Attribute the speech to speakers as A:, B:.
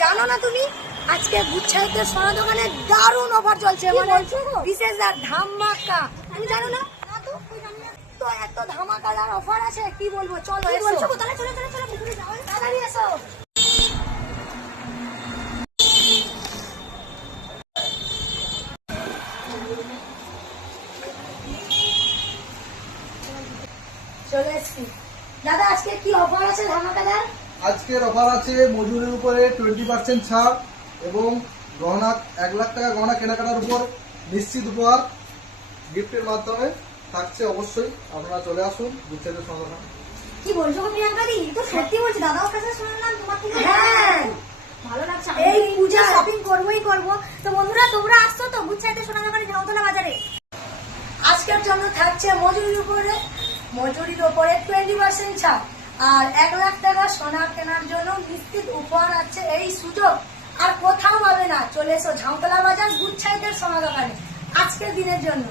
A: জানো না তুমি? আজকে গুচ্ছাইতে সোনা দোকানে দারুণ অফার চলছে মানে বিশেষ আর ধামাকা। তুমি জানো না? তো। এত ধামাকাদার অফার আছে? কি বলব? চলো এসো।
B: তাহলে চলো, চলো, চলো, পুকুরে যাও।
A: তাড়াতাড়ি এসো। চলে এসছি। দাদা আজকে কি অফার আছে ধামাকাদার?
C: আজকের অফার আছে মজুরির উপরে টোয়েন্টি পার্সেন্ট ছাড় এবং গহনা এক লাখ টাকা গহনা কেনাকাটার উপর নিশ্চিত উপহার। গিফটের মাধ্যমে থাকছে অবশ্যই। আপনারা চলে আসুন গুচ্ছেদের সমাধান।
B: কি বলছো প্রিয়াঙ্কা দি তো সত্যি বলছি দাদাও কাছে শুনলাম তোমার থেকে
A: হ্যাঁ।
B: ভালো লাগছে
A: এই
B: এই
A: পূজা
B: পূজা। শপিং করবোই করব। তো বন্ধুরা তোমরা আসছো তো গুচ্ছাইতে সোনা দোকানে ঝাউতলা বাজারে?
A: আজকের জন্য থাকছে মজুরির উপরে। মজুরির উপরে টোয়েন্টি পার্সেন্ট ছাড়। আর এক লাখ টাকা সোনা কেনার জন্য নিশ্চিত উপহার আছে এই সুযোগ। আর কোথাও পাবে না। চলে এসো ঝাউতলা বাজার গুচ্ছাইদের সোনা দোকানে। আজকের দিনের জন্য।